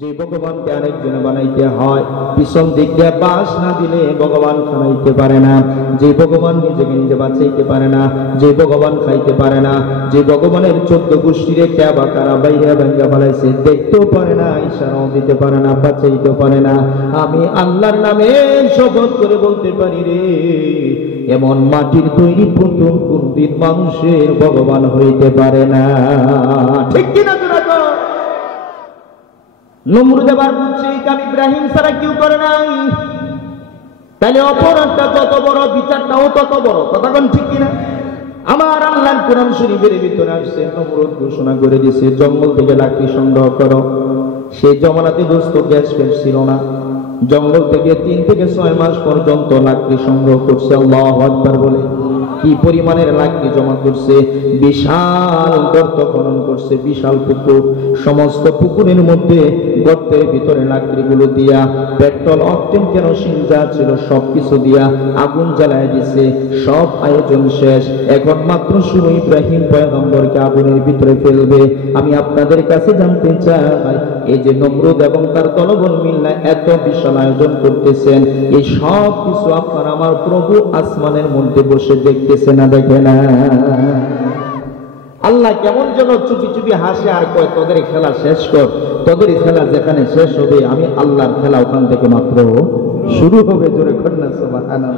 যে ভগবানকে আরেকজনে বানাইতে হয়, পিছন দিক দিয়ে বাস না দিলে ভগবান খানাইতে পারে না। যে ভগবান নিজেকে নিজে বাঁচাইতে পারে না, যে ভগবান খাইতে পারে না, যে ভগবানের 14 গোষ্ঠীরে ক্যাবা কারা বাইরে ভাঙ্গা ফেলাইছে, দেখতেও পারে না, ইশারাও দিতে পারে না, বাঁচাইতে পারে না। আমি আল্লাহর নামে শপথ করে বলতে পারি রে, এমন মাটির তৈরি পুতুল কোনদিন মানুষের ভগবান হইতে পারে না। ঠিক কিনা? নমরুদ এবার বুঝছে কাম ইব্রাহিম ছাড়া কেউ করে নাই, তাহলে অপরাধটা যত বড়, বিচারটাও তত বড়। কথা কোন ঠিক কিনা? আমার আল্লাহর কোরআন শরীফের ভিতরে আসছে, নমরুদ ঘোষণা করে দিয়েছে জঙ্গল থেকে লাকড়ি সংগ্রহ করো। সেই জমানাতে দোস্ত গ্যাস ফ্যাস ছিল না, জঙ্গল থেকে 3 থেকে 6 মাস পর্যন্ত লাকড়ি সংগ্রহ করছে। আল্লাহু আকবার বলে কি পরিমাণের লাকড়ি জমা করছে! বিশাল গর্ত খনন করছে, বিশাল পুকুর, সমস্ত পুকুরের মধ্যে গর্তের ভিতরে লাকড়িগুলো দিয়া পেট্রোল, অকটেন, কেরোসিন যা ছিল সবকিছু দিয়া আগুন জ্বালায় দিছে। সব আয়োজন শেষ, এখন মাত্র শুরু। ইব্রাহিম পয়গম্বরকে আগুনের ভিতরে ফেলবে। আমি আপনাদের কাছে জানতে চাই, এই যে নমরুদ এবং তার দলবল মিল্লা এত বিশাল আয়োজন করতেছেন, এই সব কিছু আপনার আমার প্রভু আসমানের মধ্যে বসে দেখতেছে না, দেখে না? আল্লাহ কেমন যেন চুপি চুপি হাসে আর কয়, তোদের খেলা শেষ কর, তোদের খেলা যেখানে শেষ হবে আমি আল্লাহর খেলা ওখান থেকে মাত্র শুরু হবে। জোরে কন্যা সুবহানাল্লাহ।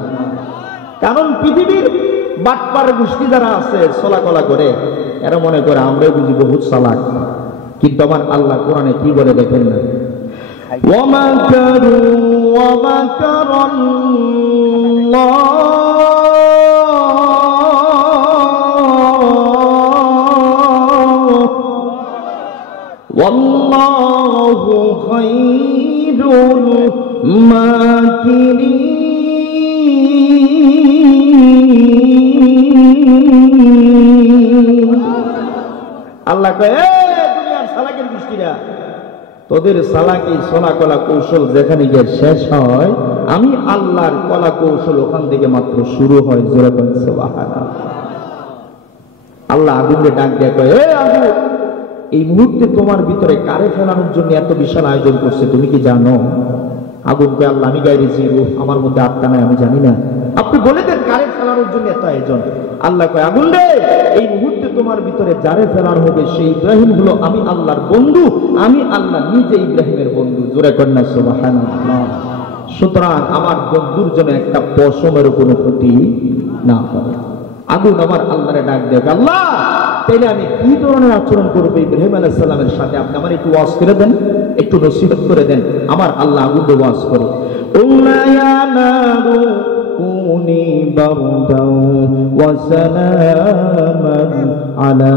কারণ পৃথিবীর বাটপার গোষ্ঠী যারা আছে চলাকলা করে, এরা মনে করে আমরাই বুঝি বহুত চালাক, কিন্তু আমার আল্লাহ কোরআনে কি বলে দেখেন না, ওয়ামাকারু ওয়ামাকারাল্লাহ ওয়াল্লাহু খায়রুল মাকিরিন। আল্লাহ কয়, দুনিয়ার সালাকের গোষ্ঠীরা, তোদের সালাকি সোনা কলা কৌশল যেখানে গিয়ে শেষ হয়, আমি আল্লাহর কলা কৌশল ওখান থেকে মাত্র শুরু হয়। জোরে বলেন সুবহানাল্লাহ। আল্লাহ আগুনকে ডাক দিয়ে কয়, এ আগুন, এই মুহূর্তে তোমার ভিতরে কারে ফেলানোর জন্য এত বিশাল আয়োজন করছে তুমি কি জানো? আগুনকে, আল্লাহ আমি গাইছি, আমার মধ্যে আত্মা নাই, আমি জানি না, আপনি বলে দেন কারে ফেলানোর জন্য এত আয়োজন। আল্লাহ কয়, আগুন রে, এই মুহূর্তে তোমার ভিতরে যারে ফেলার হবে সেই ইব্রাহিম হলো আমি আল্লাহর বন্ধু, আমি আল্লাহ নিজে ইব্রাহিমের বন্ধু। জোরে কন্যা সুবহানাল্লাহ। সুতরাং আমার বন্ধুর জন্য একটা পশমের কোনো ক্ষতি না হয়। আগুন আমার আল্লাহরে ডাক দেয়, আল্লাহ তাইলে আমি কি ধরনের আচরণ করবো ইব্রাহিম আলাইহিস সালামের সাথে? আপনি আমার একটু ওয়াজ করে দেন, একটু নসিহত করে দেন। আমার আল্লাহ আগুনকে ওয়াজ করে, কুল্লা ইয়া নারু কুনি বারদাও ওয়া সালামান আলা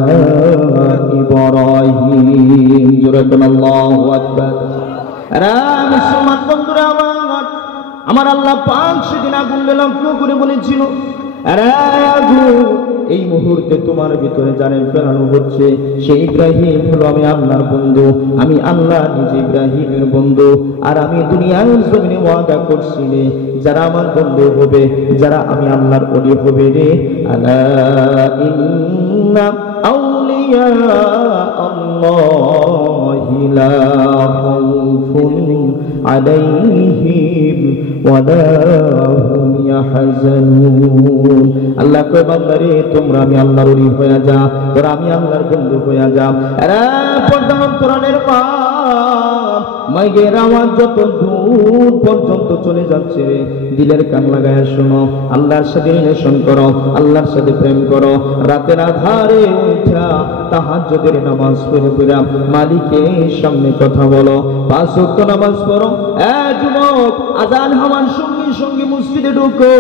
ইব্রাহিম। জোরে বলেন আল্লাহু আকবার। আরে মুসলমান বন্ধুরা আমার আল্লাহ পাক সেদিন আগুনকে লক্ষ্য করে বলেছিল, আরে আগুন, এই মুহূর্তে তোমার ভিতরে জানেন ফেরানো হচ্ছে সেই ইব্রাহিম হলো আমি আল্লাহর বন্ধু, আমি আল্লাহ নিজে ইব্রাহিমের বন্ধু। আর আমি দুনিয়ার জমিনে ওয়াদা করছি রে, যারা আমার বন্ধু হবে, যারা আমি আল্লাহর ওলি হবে রে, আলা ইন্না আউলিয়া আল্লাহি লা খাউফুন আলাইহিম ওয়া লা হুম ইয়াহজানুন। আল্লাহ কয়, বান্দারে তোমরা আমি আল্লাহর ওলি হয়ে যা, তোরা আমি আল্লাহর বন্ধু হয়ে যা। আরে পর্দার অন্তরালের মা, মাইকের আওয়াজ যত দূর পর্যন্ত চলে যাচ্ছে, দিলের কান লাগায় শোনো, আল্লাহর সাথে রিলেশন করো, আল্লাহর সাথে প্রেম করো। রাতের আধারে উঠা তাহাজ্জুদের নামাজ পড়ে পড়া মালিকের সামনে কথা বলো, 5 ওয়াক্ত নামাজ পড়ো। এ যুবক, আজান হওয়ার সঙ্গে সঙ্গে মসজিদে ঢুকো।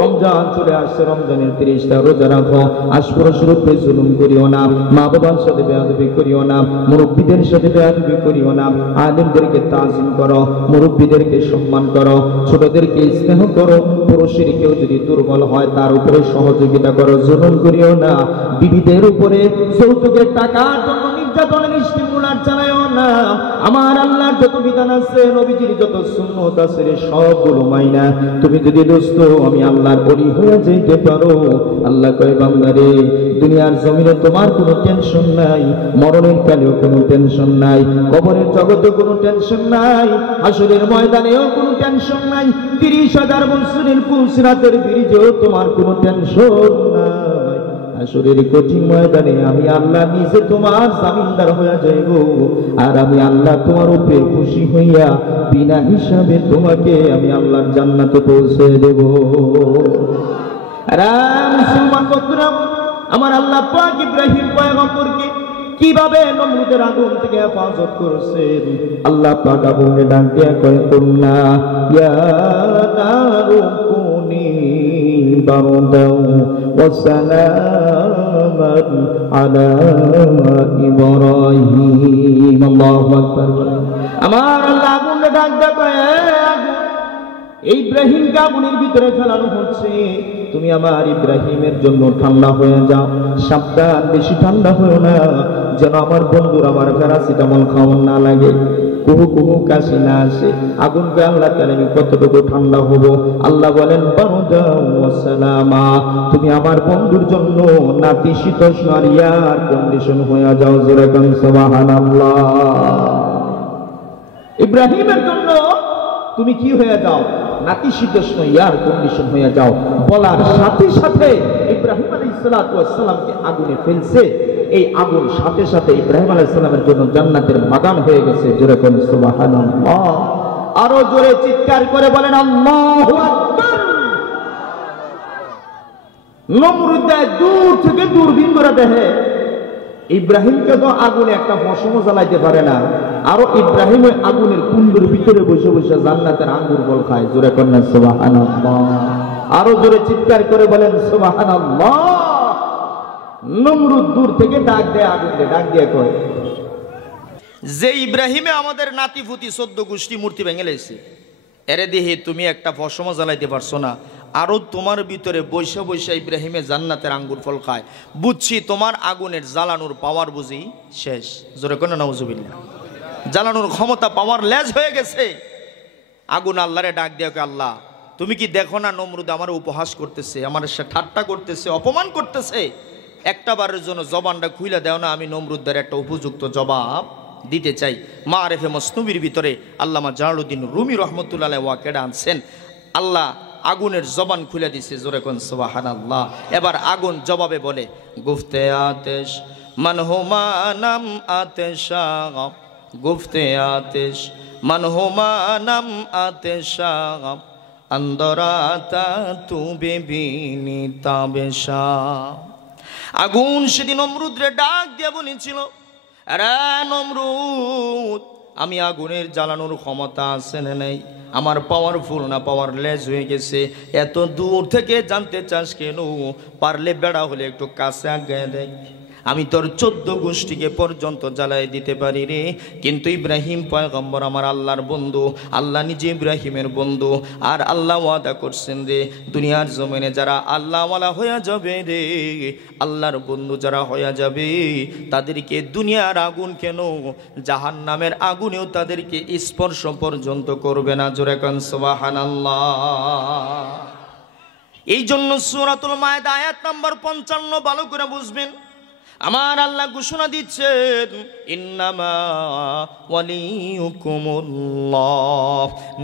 রমজান চলে আসছে, রমজানের 30টা রোজা রাখো। আশপুরুষ রূপে জুলুম করিও না, মা বাবার সাথে বেয়াদবি করিও না, মুরব্বীদের সাথে বেয়াদবি করিও না। আলেমদেরকে তাজিম করো, মুরব্বীদেরকে সম্মান করো, ছোটদেরকে স্নেহ করো। পুরুষের কেউ যদি দুর্বল হয় তার উপরে সহযোগিতা করো, জুলুম করিও না। বিবিদের উপরে যৌতুকের টাকার জন্য নির্যাতনের স্টিমুলার চালায়ও না। আমার আল্লাহর যত বিধান আছে, নবীজির যত সুন্নাত আছে রে, সবগুলো মাইনা তুমি যদি দোস্ত আমি আল্লাহর ওলি হয়ে যেতে পারো, আল্লাহ কয় বান্দারে দুনিয়ার জমিনে তোমার কোনো টেনশন নাই, মরণের কালেও কোনো টেনশন নাই, কবরের জগতে কোনো টেনশন নাই, হাসরের ময়দানেও কোনো টেনশন নাই, 30,000 বছরের পুলসিরাতের ব্রিজেও তোমার কোনো টেনশন নাই। হাসরের কঠিন ময়দানে আমি আল্লাহ নিজে তোমার জামিনদার হয়ে যাইব, আর আমি আল্লাহ তোমার উপরে খুশি হইয়া বিনা হিসাবে তোমাকে আমি আল্লাহর জান্নাতে পৌঁছে দেব। মুসলমান বন্ধুরা, আমার আল্লাহ পাক ইব্রাহিম পয়গম্বরকে কিভাবে নমরুদের আগুন থেকে হেফাজত করেছেন, আল্লাহ পাক আগুনে ডাক দিয়া কয় কুল্লা ইয়া নারু কুনি বারদাও ওয়া সালামান আলা ইব্রাহিম। আল্লাহু আকবার। আমার আল্লাহ আগুনে ডাক দিয়া কয় আগুন, এই ইব্রাহিমকে আগুনের ভিতরে ফেলানো হচ্ছে, তুমি আমার ইব্রাহিমের জন্য ঠান্ডা হয়ে যাও, সাবধান বেশি ঠান্ডা হয়েও না, যেন আমার বন্ধুর আমার প্যারাসিটামল খাওয়ান না লাগে, কুহু কুহু কাশি না আসে। আগুনকে আল্লাহ তাআলা আমি কতটুকু ঠান্ডা হবো, আল্লাহ বলেন বারদাও ওয়া সালামা, তুমি আমার বন্ধুর জন্য নাতিশীতোষ্ণ আর এয়ার কন্ডিশন হয়ে যাও। জোরে কান সুবহানাল্লাহ। ইব্রাহিমের জন্য তুমি কি হয়ে যাও, নাতিশীতোষ্ণ এয়ার কন্ডিশন হয়ে যাও। বলার সাথে সাথে ইব্রাহিম আলাইহিস সালাতু ওয়াস সালামকে আগুনে ফেলছে, এই আগুন সাথে সাথে ইব্রাহিম আলাইহিস সালামের জন্য জান্নাতের বাগান হয়ে গেছে। জোরে কোন সুবহানাল্লাহ। আরো জোরে চিৎকার করে বলেন আল্লাহু আকবার। নমরুদ দূর থেকে দূরবীন করে দেখে ইব্রাহিমকে তো আগুনে একটা ফসমও জ্বালাইতে পারে না, আরো ইব্রাহিম ওই আগুনের কুণ্ডের ভিতরে বসে বসে জান্নাতের আঙ্গুর ফল খায়। জোরে কন্যা সুবহানাল্লাহ। আরো জোরে চিৎকার করে বলেন সুবহানাল্লাহ। নমরুদ দূর থেকে ডাক দেয়, আগুনকে ডাক দিয়ে কয় যে ইব্রাহিমে আমাদের নাতিপুতি 14 গোষ্ঠী মূর্তি ভেঙে লেছে, এরে দেহে তুমি একটা ফসমও জ্বালাইতে পারছো না, আরো তোমার ভিতরে বৈশা বৈশা ইব্রাহিমে জান্নাতের আঙ্গুর ফল খায়, বুঝছি তোমার আগুনের জ্বালানোর পাওয়ার বুঝি শেষ। জোরে কোন নাউজুবিল্লাহ। জ্বালানোর ক্ষমতা পাওয়ার লেজ হয়ে গেছে। আগুন আল্লাহরে ডাক দিয়ে আল্লাহ তুমি কি দেখো না নমরুদ আমার উপহাস করতেছে, আমার সে ঠাট্টা করতেছে, অপমান করতেছে, একটা বারের জন্য জবানটা খুইলা দেও না, আমি নমরুদ্দের একটা উপযুক্ত জবাব দিতে চাই। মাআরিফে মসনবির ভিতরে আল্লামা জালালউদ্দিন রুমি রহমতুল্লাহ আলাইহি ওয়াকেডা আনছেন, আল্লাহ আগুনের জবান খুলে দিছে। জোরে কোন সুবহানাল্লাহ। এবার আগুন জবাবে বলে গুফতে আতেশ মানহুমা নাম আতেশা, গুফতে আতেশ মানহুমা নাম আতেশা, আন্দরাতা তু বিবিনি তাবেশা। আগুন সেদিন নমরুদরে ডাক দিয়ে বলেছিল, আরে নমরুদ আমি আগুনের জ্বালানোর ক্ষমতা আছে না নাই, আমার পাওয়ারফুল না পাওয়ারলেস হয়ে গেছে, এত দূর থেকে জানতে চাস কেন, পারলে বেড়া হলে একটু কাছে আগায় দেয়, আমি তোর 14 গোষ্ঠীকে পর্যন্ত জ্বালাই দিতে পারি রে। কিন্তু ইব্রাহিম পয়গম্বর আমার আল্লাহর বন্ধু, আল্লাহ নিজে ইব্রাহিমের বন্ধু, আর আল্লাহ ওয়াদা করছেন রে দুনিয়ার জমিনে যারা আল্লাহওয়ালা হয়ে যাবে রে, আল্লাহর বন্ধু যারা হয়ে যাবে তাদেরকে দুনিয়ার আগুন কেন জাহান্নামের আগুনেও তাদেরকে স্পর্শ পর্যন্ত করবে না। জোরে কান সুবহানাল্লাহ। এই জন্য সূরাতুল মায়েদা আয়াত নাম্বার 55 ভালো করে বুঝবেন। আমার আল্লাহ ঘোষণা দিচ্ছেন ইন্নামা ওয়ালিয়ুকুমুল্লাহ,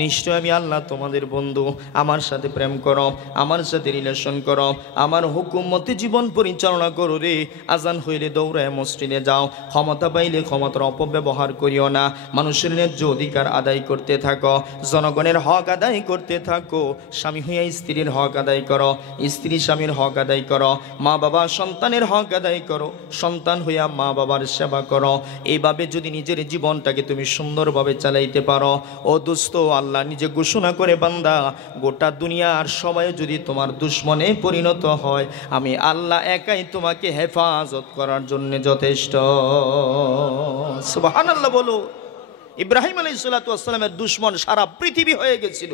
নিশ্চয় আমি আল্লাহ তোমাদের বন্ধু, আমার সাথে প্রেম করো, আমার সাথে রিলেশন করো, আমার হুকুম মতে জীবন পরিচালনা করো রে। আজান হইলে দৌড়ায় মসজিদে যাও, ক্ষমতা পাইলে ক্ষমতার অপব্যবহার করিও না, মানুষের ন্যায্য অধিকার আদায় করতে থাকো, জনগণের হক আদায় করতে থাকো, স্বামী হইয়া স্ত্রীর হক আদায় করো, স্ত্রী স্বামীর হক আদায় করো, মা বাবা সন্তানের হক আদায় করো, সন্তান হইয়া মা বাবার সেবা করো। এইভাবে যদি নিজের জীবনটাকে তুমি সুন্দরভাবে চালাইতে পারো, ও দোস্ত আল্লাহ নিজে ঘোষণা করে বান্দা গোটা দুনিয়ার সবাই যদি তোমার দুশ্মনে পরিণত হয়, আমি আল্লাহ একাই তোমাকে হেফাজত করার জন্য যথেষ্ট। সুবহানাল্লাহ বলো। ইব্রাহিম আলাইহিস সালাতু ওয়াস সালামের দুশ্মন সারা পৃথিবী হয়ে গেছিল।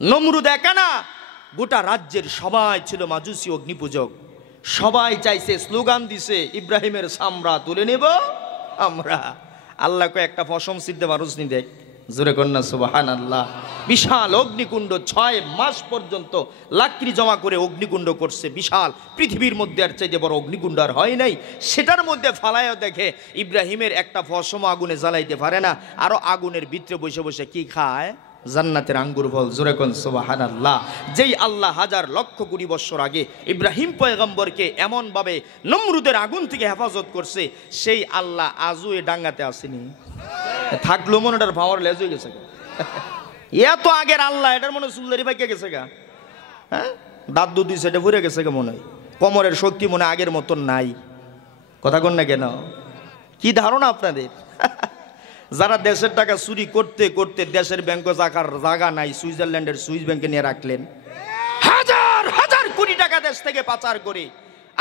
নমরুদ একা না, গোটা রাজ্যের সবাই ছিল মাজুসী অগ্নিপূজক। সবাই চাইছে, স্লোগান দিছে ইব্রাহিমের চামড়া তুলে নেব, আমরা। আল্লাহ কয় একটা পশম সিদ্ধে মানুষ নি দেখ, জোরে কন্যা সুবহানাল্লাহ। বিশাল অগ্নিকুণ্ড 6 মাস পর্যন্ত লাকড়ি জমা করে অগ্নিকুণ্ড করছে, বিশাল, পৃথিবীর মধ্যে আর চাইতে বড় অগ্নিকুণ্ড আর হয় নাই। সেটার মধ্যে ফালায়ও দেখে ইব্রাহিমের একটা পশম আগুনে জ্বালাইতে পারে না, আরো আগুনের ভিতরে বসে বসে কি খায়? জান্নাতের আঙ্গুর ফল। জোরে কোন সুবহানাল্লাহ। যেই আল্লাহ হাজার লক্ষ কোটি বছর আগে ইব্রাহিম পয়গম্বরকে এমন ভাবে নমরুদের আগুন থেকে হেফাজত করছে, সেই আল্লাহ আজও এ ডাঙ্গাতে আসেনি। থাকলো মনে এটার পাওয়ার লেজ হয়ে গেছে। এত আগের আল্লাহ, এটার মনে চুলদারি পাইকে গেছে গা, হ্যাঁ, দাঁত দুধ দিছে, এটা ভরে গেছে গা মনে হয়। কোমরের শক্তি মনে আগের মতন নাই। কথা কন না কেন? কি ধারণা আপনাদের? যারা দেশের টাকা চুরি করতে করতে দেশের ব্যাংকে রাখার জায়গা নাই, সুইজারল্যান্ডের সুইস ব্যাংকে নিয়ে রাখলেন। হাজার হাজার কোটি টাকা দেশ থেকে পাচার করে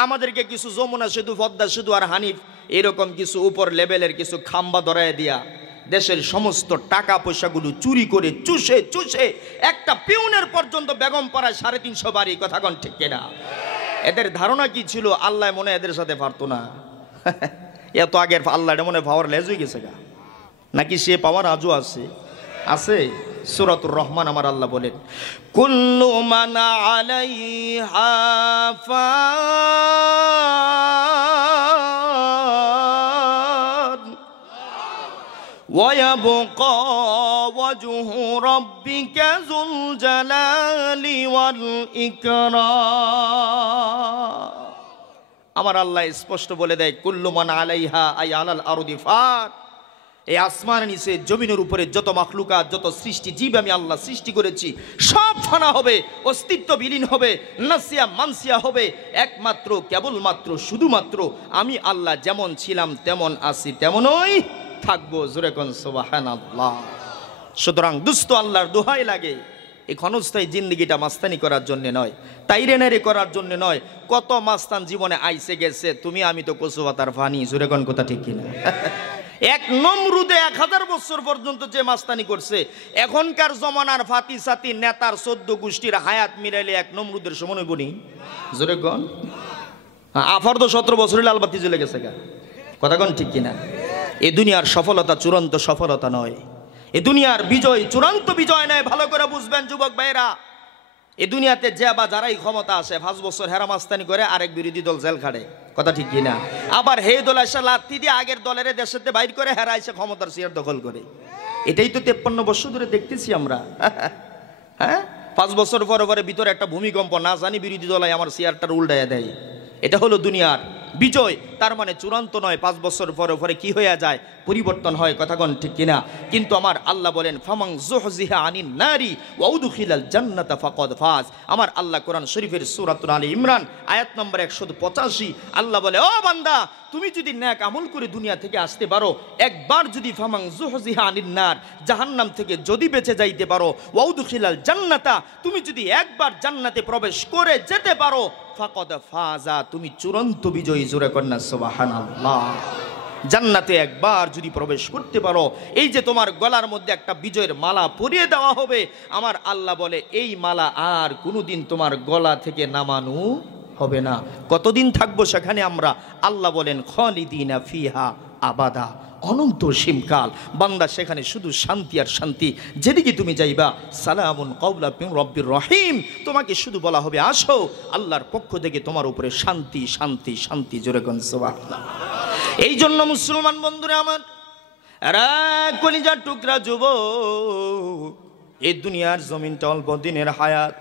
আমাদেরকে কিছু যমুনা সেতু, পদ্মা সেতু আর হানিফ এরকম কিছু উপর লেভেলের কিছু খাম্বা ধরায় দিয়া দেশের সমস্ত টাকা পয়সাগুলো চুরি করে চুষে চুষে একটা পিউনের পর্যন্ত বেগম পাড়ায় 350 বাড়ি। কথা কন ঠিক কিনা? এদের ধারণা কি ছিল? আল্লাহ মনে এদের সাথে পারতো না। এত আগের আল্লাহ এটা মনে পাওয়ার লেজ হয়ে গেছে গা, নাকি সে পাওয়ার আজও আছে? আছে। সূরাতুর রহমান আমার আল্লাহ বলেন, কুল্লু মান আলাইহা ফান ওয়া ইয়াবকা ওয়াজহু রাব্বিকা যুল জালালি ওয়াল ইকরাম। আমার আল্লাহ স্পষ্ট বলে দেয়, কুল্লু মান আলাইহা আই আলাল আরদি ফান। এই আসমান নিচে জমিনের উপরে যত মাখলুকাত, যত সৃষ্টি জীব আমি আল্লাহ সৃষ্টি করেছি, সব ফানা হবে, অস্তিত্ব বিলীন হবে, নাসিয়া মানসিয়া হবে। একমাত্র কেবলমাত্র শুধুমাত্র আমি আল্লাহ যেমন ছিলাম তেমন আছি, তেমনই থাকবো। জোরে কোন সুবহানাল্লাহ। সুতরাং দুস্থ আল্লাহর দোহাই লাগে, এই ক্ষণস্থায়ী জিন্দগিটা মাস্তানি করার জন্য নয়, তাইরেনারি করার জন্য নয়। কত মাস্তান জীবনে আইসে গেছে, তুমি আমি তো কচু পাতার ফানি। জোরে কোন কথা ঠিক কিনা? এক নমরুদে 1000 বছর পর্যন্ত যে মাস্তানি করছে, এখনকার জমানার ফাতি সাতি নেতার 14 গোষ্ঠীর হায়াত মিলাইলে এক নমরুদের সমান হইব নি? জোরে কোন। আফার তো 17 বছরে লালবাতি জ্বলে গেছে গা। কথা কোন ঠিক কিনা? এই দুনিয়ার সফলতা চূড়ান্ত সফলতা নয়, এই দুনিয়ার বিজয় চূড়ান্ত বিজয় নয়। ভালো করে বুঝবেন যুবক ভাইরা, এই দুনিয়াতে যে বা যারাই ক্ষমতা আসে 5 বছর হেরা মাস্তানি করে আরেক বিরোধী দল জেল খাটে। কথা ঠিক কিনা? আবার হে দল এসে লাথি দিয়ে আগের দলের দেশেতে বাইর করে হেরা এসে ক্ষমতার চেয়ার দখল করে। এটাই তো 53 বছর ধরে দেখতেছি আমরা। হ্যাঁ, 5 বছর পরে পরে ভিতরে একটা ভূমিকম্প, না জানি বিরোধী দলাই আমার চেয়ারটার উল্টাইয়া দেয়। এটা হলো দুনিয়ার বিজয়। তার মানে চূড়ান্ত নয়, 5 বছর পরে পরে কি হয়ে যায়? পরিবর্তন হয়। কথা কোন ঠিক কিনা? কিন্তু আমার আল্লাহ বলেন, ফামাং যুহজিহা আনিন নারি ওয়া উদখিলাল জান্নাতা ফাকাদ ফাজ। আমার আল্লাহ কোরআন শরীফের সূরাতুল আলী ইমরান আয়াত নম্বর 185 আল্লাহ বলে, ও বান্দা, তুমি যদি নেক আমল করে দুনিয়া থেকে আসতে পারো, একবার যদি ফামাং যুহজিহা আনিন নার, জাহান্নাম থেকে যদি বেঁচে যাইতে পারো, ওয়া উদখিলাল জান্নাতা, তুমি যদি একবার জান্নাতে প্রবেশ করে যেতে পারো, ফাকাদ ফাজা, তুমি চূড়ান্ত বিজয়ী। জোরে কন্যা সুবহানাল্লাহ। জান্নাতে একবার যদি প্রবেশ করতে পারো, এই যে তোমার গলার মধ্যে একটা বিজয়ের মালা পরিয়ে দেওয়া হবে, আমার আল্লাহ বলে এই মালা আর কোনোদিন তোমার গলা থেকে নামানো হবে না। কতদিন থাকবো সেখানে আমরা? আল্লাহ বলেন, খালিদিনা ফিহা আবাদা, অনন্ত সীমকাল। বান্দা সেখানে শুধু শান্তি আর শান্তি। যেদিকে তুমি যাইবা, সালামুন কাওলা মির রব্বির রহিম, তোমাকে শুধু বলা হবে আসো, আল্লাহর পক্ষ থেকে তোমার উপরে শান্তি শান্তি শান্তি। জোরে কোন সুবহানাল্লাহ। এই জন্য মুসলমান বন্ধুরা আমার, কলিজার টুকরা যুবক, এই দুনিয়ার জমিনটা অল্প দিনের হায়াত।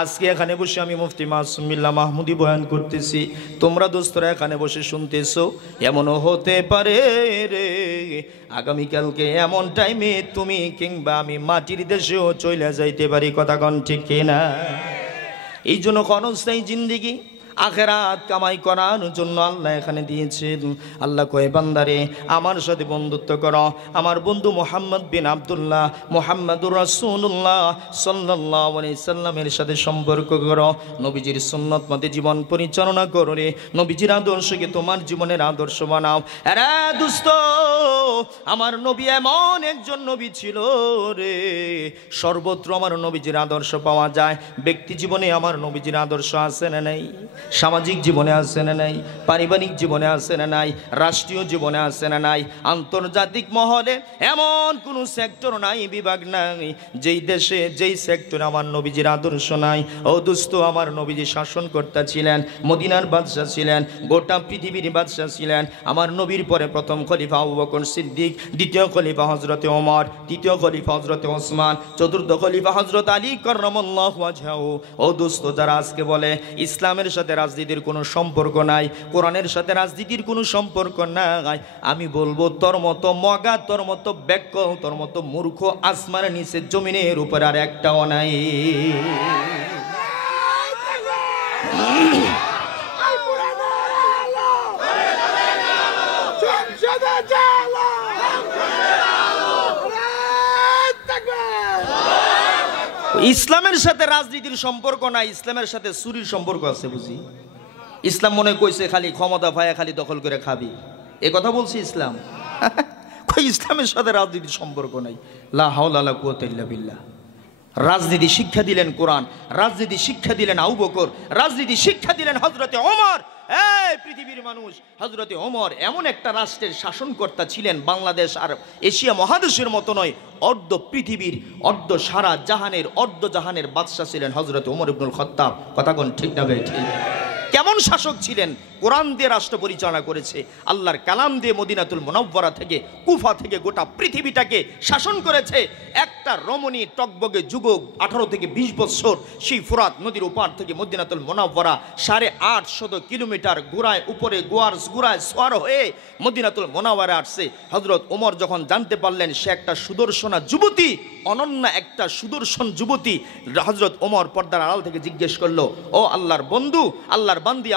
আজকে এখানে বসে আমি মুফতি মাসুম বিল্লাহ মাহমুদি বয়ান করতেছি, তোমরা দোস্তরা এখানে বসে শুনতেছো। এমনও হতে পারে রে আগামীকালকে এমন টাইমে তুমি কিংবা আমি মাটির দেশেও চলে যাইতে পারি। কথা কন ঠিক কিনা? এই জন্য ক্ষণস্থায়ী জিন্দেগি আখেরাত কামাই করার জন্য আল্লাহ এখানে দিয়েছেন। আল্লাহ কয়, বান্দারে আমার সাথে বন্ধুত্ব করো। আমার বন্ধু মোহাম্মদ বিন আব্দুল্লাহ মোহাম্মদুর রাসূলুল্লাহ সাল্লাল্লাহু আলাইহি সাল্লামের সাথে সম্পর্ক করো। নবীজির সুন্নত মতে জীবন পরিচালনা করো রে। নবীজির আদর্শকে তোমার জীবনের আদর্শ বানাও। আরে দোস্ত, আমার নবী এমন একজন নবী ছিল রে, সর্বত্র আমার নবীজির আদর্শ পাওয়া যায়। ব্যক্তি জীবনে আমার নবীজির আদর্শ আছে না নাই? সামাজিক জীবনে আছে না নাই, পারিবারিক জীবনে আছে না নাই, রাষ্ট্রীয় জীবনে আছে না নাই, আন্তর্জাতিক মহলে এমন কোন সেক্টর নাই, বিভাগ নাই, যেই দেশে যেই সেক্টরে আমার নবীজির আদর্শ নাই। ও দোস্ত, আমার নবীজি শাসনকর্তা ছিলেন, মদিনার বাদশা ছিলেন, গোটা পৃথিবীর বাদশা ছিলেন। আমার নবীর পরে প্রথম খলিফা আবু বকর সিদ্দিক, দ্বিতীয় খলিফা হযরতে ওমর, তৃতীয় খলিফা হযরতে ওসমান, চতুর্থ খলিফা হযরত আলী কাররামাল্লাহু ওয়াজহাহু। ও দোস্ত, যারা আজকে বলে ইসলামের সাথে রাজনীতির কোনো সম্পর্ক নাই, কোরআনের সাথে রাজনীতির কোনো সম্পর্ক নাই, আমি বলবো তোর মতো মগা, তোর মতো ব্যাককল, তোর মতো মূর্খ আসমানের নিচে জমিনের উপর আর একটাও নাই। ইসলামের সাথে রাজনীতির সম্পর্ক নাই, ইসলামের সাথে চুরির সম্পর্ক আছে বুঝি। ইসলাম মনে কইছে খালি ক্ষমতা পায় খালি দখল করে খাবি, এ কথা বলছে ইসলাম। ইসলামের সাথে রাজনীতির সম্পর্ক নাই। লা হাওলা ওয়ালা কুওয়াতা ইল্লা বিল্লাহ। রাজনীতি শিক্ষা দিলেন কোরআন, রাজনীতি শিক্ষা দিলেন আবু বকর, রাজনীতি শিক্ষা দিলেন হযরতে ওমর। এই পৃথিবীর মানুষ, হযরতে ওমর এমন একটা রাষ্ট্রের শাসনকর্তা ছিলেন, বাংলাদেশ আর এশিয়া মহাদেশের মতো নয়, অর্ধ পৃথিবীর, অর্ধ সারা জাহানের, অর্ধ জাহানের বাদশা ছিলেন হযরতে ওমর ইবনুল খাত্তাব। কথা কোন ঠিক না ভাই? ঠিক। কেমন শাসক ছিলেন? কোরআন দিয়ে রাষ্ট্র পরিচালনা করেছে, আল্লাহর কালাম দিয়ে মদিনাতুল মুনাওয়ারা থেকে, কুফা থেকে গোটা পৃথিবীটাকে শাসন করেছে। একটা রমণী টকবগে যুবক 18 থেকে 20 বছর সেই ফোরাত নদীর ওপার থেকে মদিনাতুল মুনাওয়ারা 850 কিলোমিটার ঘোড়ায় উপরে ঘোড়ায় সওয়ার হয়ে মদিনাতুল মুনাওয়ারা আসছে। হযরত ওমর যখন জানতে পারলেন সে একটা সুদর্শনা যুবতী, অনন্য একটা সুদর্শন যুবতী, হযরত ওমর পর্দার আড়াল থেকে জিজ্ঞেস করলো, ও আল্লাহর বন্ধু, আল্লাহর বান্দি,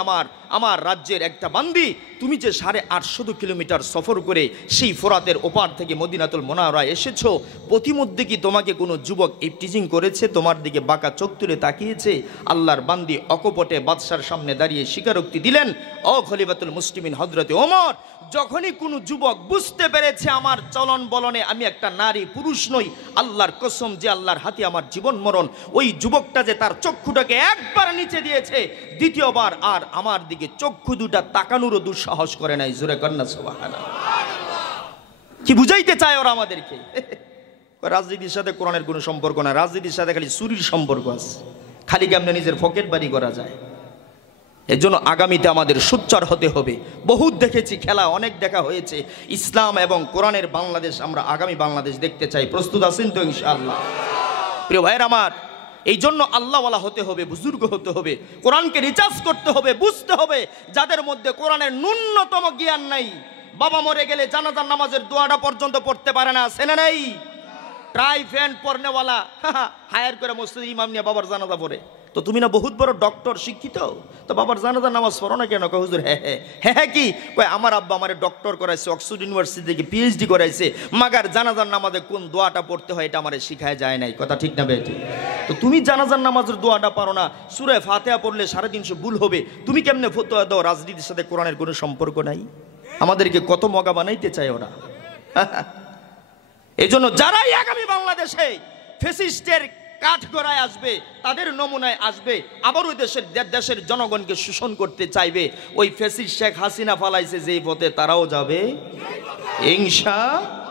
আমার রাজ্যের একটা বান্দি, তুমি যে 850 কিলোমিটার সফর করে সেই ফোরাতের ওপার থেকে মদিনাতুল মুনাওয়ারা এসেছো, প্রতিমধ্যে কি তোমাকে কোনো যুবক ইফটিজিং করেছে, তোমার দিকে বাঁকা চোখ তুলে তাকিয়েছে? আল্লাহর বান্দি অকপটে বাদশার সামনে দাঁড়িয়ে স্বীকারোক্তি দিলেন, ও খলিফাতুল মুসলিমিন হযরতে ওমর, যখনই কোনো যুবক বুঝতে পেরেছে আমার চলন বলনে আমি একটা নারী পুরুষ নই, আল্লাহর কসম যে আল্লাহর হাতে আমার জীবন মরণ, ওই যুবকটা যে তার চক্ষুটাকে একবার নিচে দিয়েছে, দ্বিতীয়বার আর আমার দিকে চক্ষু দুটা তাকানোরও দুঃসাহস করে নাই। জোরে কন্যা সুবহানাল্লাহ। কি বুঝাইতে চায় ওরা আমাদেরকে? রাজনীতির সাথে কোরআনের কোনো সম্পর্ক না, রাজনীতির সাথে খালি চুরির সম্পর্ক আছে, খালি কেমনে নিজের পকেট বাড়ি করা যায়। এর জন্য আগামীতে আমাদের সোচ্চার হতে হবে। বহুত দেখেছি খেলা, অনেক দেখা হয়েছে। ইসলাম এবং কোরআনের বাংলাদেশ আমরা আগামী বাংলাদেশ দেখতে চাই। প্রস্তুত আছেন তো ইনশাআল্লাহ? প্রিয় ভাইয়ের আমার, এই জন্য আল্লাহওয়ালা হতে হবে, বুজুর্গ হতে হবে, কোরআনকে রিচার্জ করতে হবে, বুঝতে হবে। যাদের মধ্যে কোরআনের ন্যূনতম জ্ঞান নাই, বাবা মরে গেলে জানাজার নামাজের দোয়াটা পর্যন্ত পড়তে পারে না, সেনা নেই। ট্রাই ফ্যান পড়নেওয়ালা হায়ার করে মসজিদের ইমাম নিয়ে বাবার জানাজা পড়ে। তো তুমি না বহুত বড় ডক্টর, শিক্ষিত, তো বাবার জানাজার নামাজ পড়ো না কেন? কয় হুজুর হ্যাঁ কি কয়, আমার আব্বা আমার ডক্টর করাইছে, অক্সফোর্ড ইউনিভার্সিটি থেকে পিএইচডি করাইছে, মাগার জানাজার নামাজে কোন দোয়াটা পড়তে হয় এটা আমারে শিখায় যায় নাই। কথা ঠিক না বেটি? তো তুমি জানাজার নামাজের দোয়াটা পারো না, সূরা ফাতিহা পড়লে 350 ভুল হবে, তুমি কেমনে ফতোয়া দাও রাজনীতির সাথে কোরআনের কোনো সম্পর্ক নাই? আমাদেরকে কত মগা বানাইতে চায় ওরা। এই জন্য যারাই আগামী বাংলাদেশে ফ্যাসিস্টের কাঠগড়ায় আসবে, তাদের নমুনায় আসবে, আবার ওই দেশের জনগণকে শোষণ করতে চাইবে, ওই ফ্যাসিস্ট শেখ হাসিনা ফালাইছে যেই পথে তারাও যাবে ইনশাআল্লাহ।